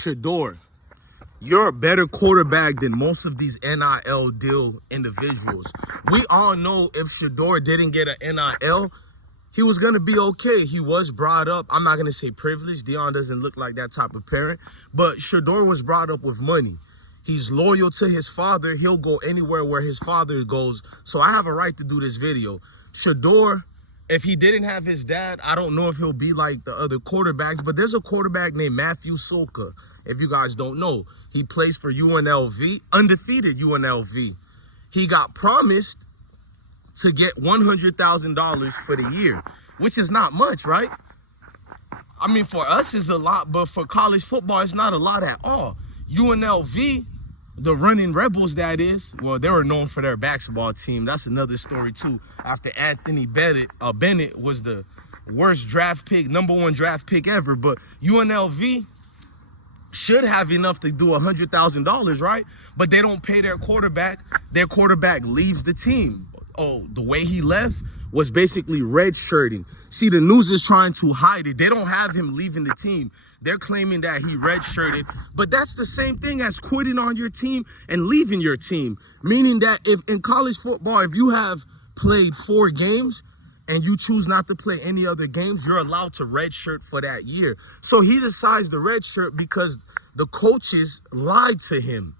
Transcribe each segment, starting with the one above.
SHEDEUR, you're a better quarterback than most of these NIL deal individuals. We all know if SHEDEUR didn't get an NIL, he was going to be okay. He was brought up. I'm not going to say privileged. Deion doesn't look like that type of parent. But SHEDEUR was brought up with money. He's loyal to his father. He'll go anywhere where his father goes. So I have a right to do this video. SHEDEUR, if he didn't have his dad, I don't know if he'll be like the other quarterbacks. But there's a quarterback named Sluka, if you guys don't know. He plays for UNLV, undefeated UNLV. He got promised to get $100,000 for the year, which is not much, right? I mean, for us, it's a lot, but for college football, it's not a lot at all. UNLV, the running Rebels, that is, well, they were known for their basketball team. That's another story, too. After Anthony Bennett was the worst draft pick, #1 draft pick ever, but UNLV should have enough to do $100,000, right? But they don't pay their quarterback. Their quarterback leaves the team. Oh, the way he left was basically redshirting. See, the news is trying to hide it. They don't have him leaving the team. They're claiming that he redshirted, but that's the same thing as quitting on your team and leaving your team. Meaning that if in college football, if you have played 4 games and you choose not to play any other games, you're allowed to redshirt for that year. So he decides to redshirt because the coaches lied to him.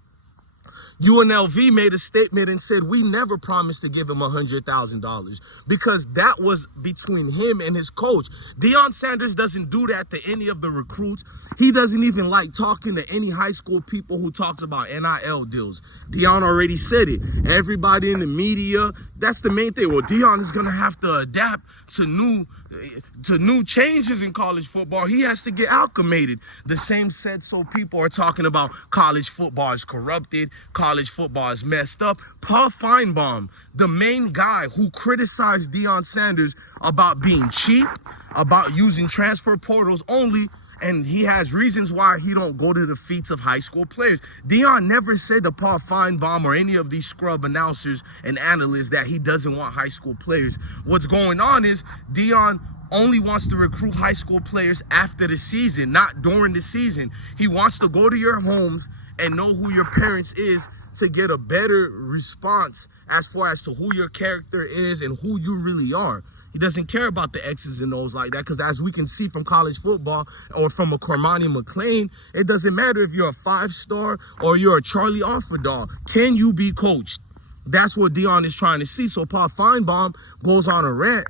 UNLV made a statement and said, we never promised to give him $100,000 because that was between him and his coach. Deion Sanders doesn't do that to any of the recruits. He doesn't even like talking to any high school people who talks about NIL deals. Deion already said it. Everybody in the media, that's the main thing. Well, Deion is going to have to adapt to new changes in college football. He has to get acclimated. The same said so people are talking about college football is corrupted, college football is messed up. Paul Feinbaum, the main guy who criticized Deion Sanders about being cheap, about using transfer portals only, and he has reasons why he don't go to the feats of high school players. Deion never said to Paul Feinbaum or any of these scrub announcers and analysts that he doesn't want high school players. What's going on is Deion only wants to recruit high school players after the season, not during the season. He wants to go to your homes and know who your parents is to get a better response as far as to who your character is and who you really are. He doesn't care about the X's and O's like that because as we can see from college football or from a Cormani McLean, it doesn't matter if you're a 5-star or you're a Charlie Offerdahl. Can you be coached? That's what Deion is trying to see. So Paul Feinbaum goes on a rant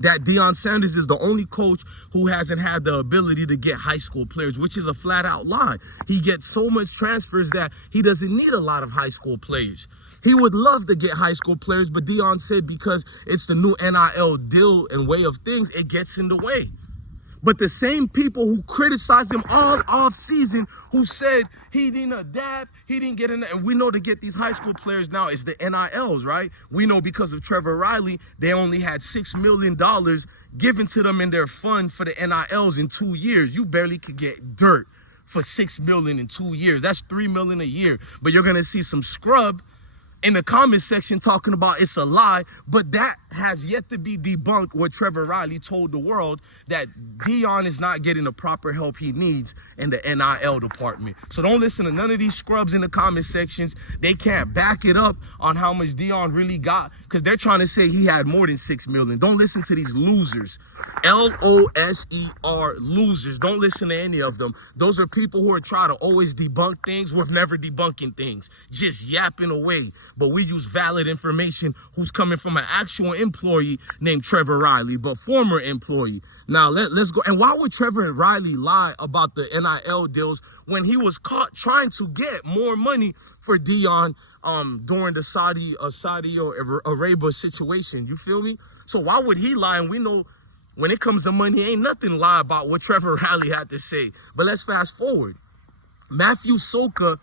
that Deion Sanders is the only coach who hasn't had the ability to get high school players, which is a flat out lie. He gets so much transfers that he doesn't need a lot of high school players. He would love to get high school players, but Deion said because it's the new NIL deal and way of things, it gets in the way. But the same people who criticized him all off season, who said he didn't adapt, he didn't get in, and we know to get these high school players now is the NILs, right? We know because of Trevor Riley, they only had $6 million given to them in their fund for the NILs in 2 years. You barely could get dirt for $6 million in 2 years. That's $3 million a year. But you're gonna see some scrub in the comment section talking about it's a lie, but that has yet to be debunked where Trevor Riley told the world that Deion is not getting the proper help he needs in the NIL department. So don't listen to none of these scrubs in the comment sections. They can't back it up on how much Deion really got because they're trying to say he had more than $6 million. Don't listen to these losers. LOSER, losers. Don't listen to any of them. Those are people who are trying to always debunk things with never debunking things, just yapping away. But we use valid information who's coming from an actual employee named Trevor Riley, but former employee. Now, let's go. And why would Trevor Riley lie about the NIL deals when he was caught trying to get more money for Deion during the Saudi Arabia situation? You feel me? So why would he lie? And we know when it comes to money, ain't nothing lie about what Trevor Riley had to say. But let's fast forward. Sluka,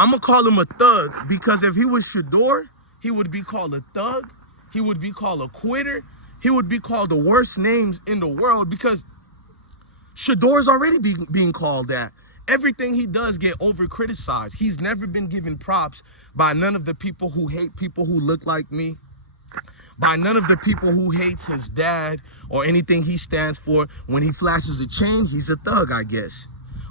I'm going to call him a thug because if he was SHEDEUR, he would be called a thug. He would be called a quitter. He would be called the worst names in the world because SHEDEUR is already being called that. Everything he does get over-criticized. He's never been given props by none of the people who hate people who look like me, by none of the people who hates his dad or anything he stands for. When he flashes a chain, he's a thug, I guess.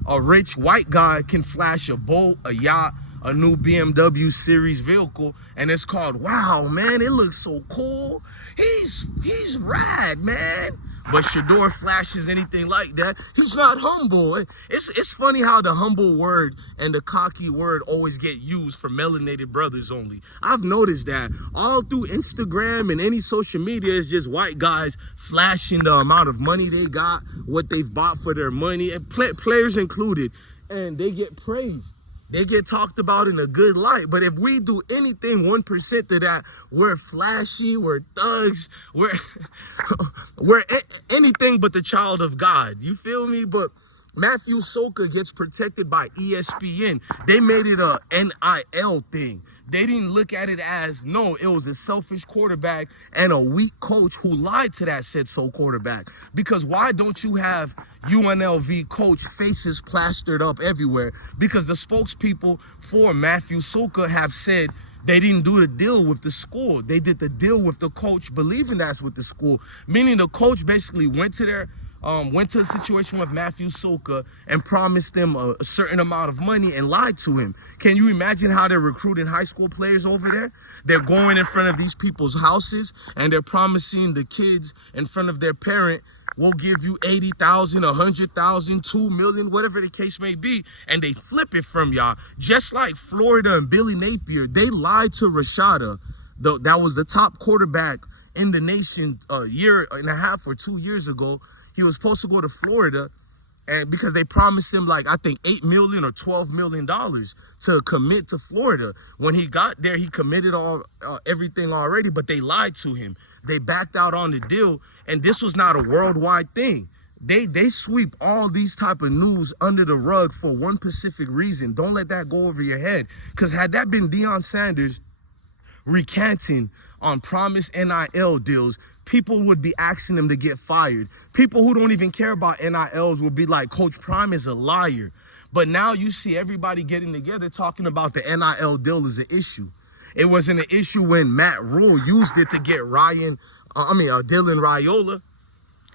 a rich white guy can flash a boat, a yacht, a new BMW series vehicle, and it's called, wow, man, it looks so cool. He's rad, man. But SHEDEUR flashes anything like that, he's not humble. It's funny how the humble word and the cocky word always get used for melanated brothers only. I've noticed that all through Instagram and any social media, it's just white guys flashing the amount of money they got, what they've bought for their money, and players included, and they get praised. They get talked about in a good light. But if we do anything 1% to that, we're flashy, we're thugs, we're anything but the child of God. You feel me? But Matthew Sluka gets protected by ESPN. They made it a NIL thing. They didn't look at it as, no, it was a selfish quarterback and a weak coach who lied to that said so quarterback. Because why don't you have UNLV coach faces plastered up everywhere? Because the spokespeople for Matthew Sluka have said they didn't do the deal with the school. They did the deal with the coach, believing that's with the school. Meaning the coach basically went to a situation with Matthew Sluka and promised them a certain amount of money and lied to him. Can you imagine how they're recruiting high school players over there? They're going in front of these people's houses and they're promising the kids in front of their parent, we'll give you 80,000, 100,000, 2 million, whatever the case may be, and they flip it from y'all. Just like Florida and Billy Napier, they lied to Rashada. That was the top quarterback in the nation a year and a half or 2 years ago. He was supposed to go to Florida, and because they promised him like, I think $8 million or $12 million to commit to Florida. When he got there, he committed everything already, but they lied to him. They backed out on the deal, and this was not a worldwide thing. They sweep all these type of news under the rug for one specific reason. Don't let that go over your head, because had that been Deion Sanders recanting on promised NIL deals, people would be asking him to get fired. People who don't even care about NILs will be like, Coach Prime is a liar. But now you see everybody getting together talking about the NIL deal as an issue. It wasn't an issue when Matt Rule used it to get Dylan Raiola.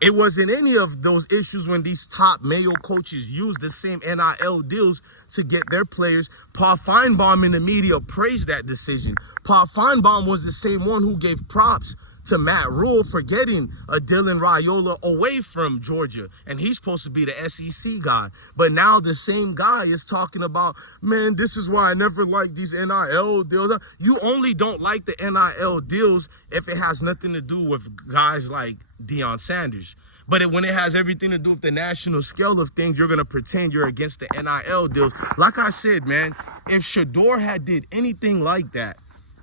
It wasn't any of those issues when these top Mayo coaches used the same NIL deals to get their players. Paul Feinbaum in the media praised that decision. Paul Feinbaum was the same one who gave props to Matt Rule for getting a Dylan Raiola away from Georgia. And he's supposed to be the SEC guy. But now the same guy is talking about, man, this is why I never liked these NIL deals. You only don't like the NIL deals if it has nothing to do with guys like Deion Sanders. But when it has everything to do with the national scale of things, you're going to pretend you're against the NIL deals. Like I said, man, if SHEDEUR had did anything like that,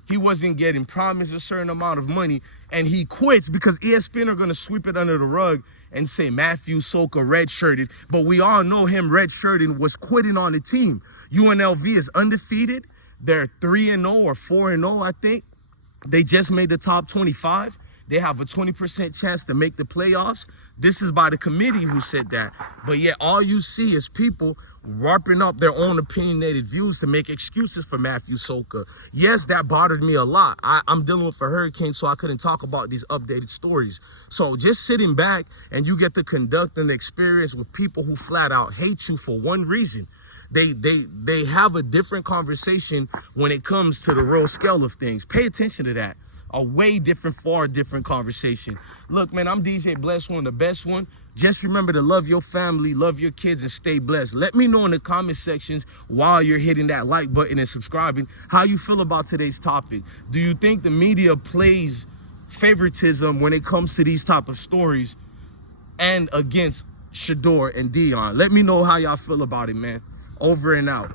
he wasn't getting promised a certain amount of money, and he quits because ESPN are going to sweep it under the rug and say Matthew Sluka redshirted. But we all know him redshirting was quitting on the team. UNLV is undefeated. They're 3-0 or 4-0, I think. They just made the top 25. They have a 20% chance to make the playoffs. This is by the committee who said that. But yet all you see is people warping up their own opinionated views to make excuses for Matthew Sluka. Yes, that bothered me a lot. I'm dealing with a hurricane, so I couldn't talk about these updated stories. So just sitting back and you get to conduct an experience with people who flat out hate you for one reason. They have a different conversation when it comes to the real scale of things. Pay attention to that. A way different, far different conversation. Look, man, I'm DJ Bless, one of the best one. Just remember to love your family, love your kids, and stay blessed. Let me know in the comment sections while you're hitting that like button and subscribing how you feel about today's topic. Do you think the media plays favoritism when it comes to these type of stories and against SHEDEUR and Deion? Let me know how y'all feel about it, man. Over and out.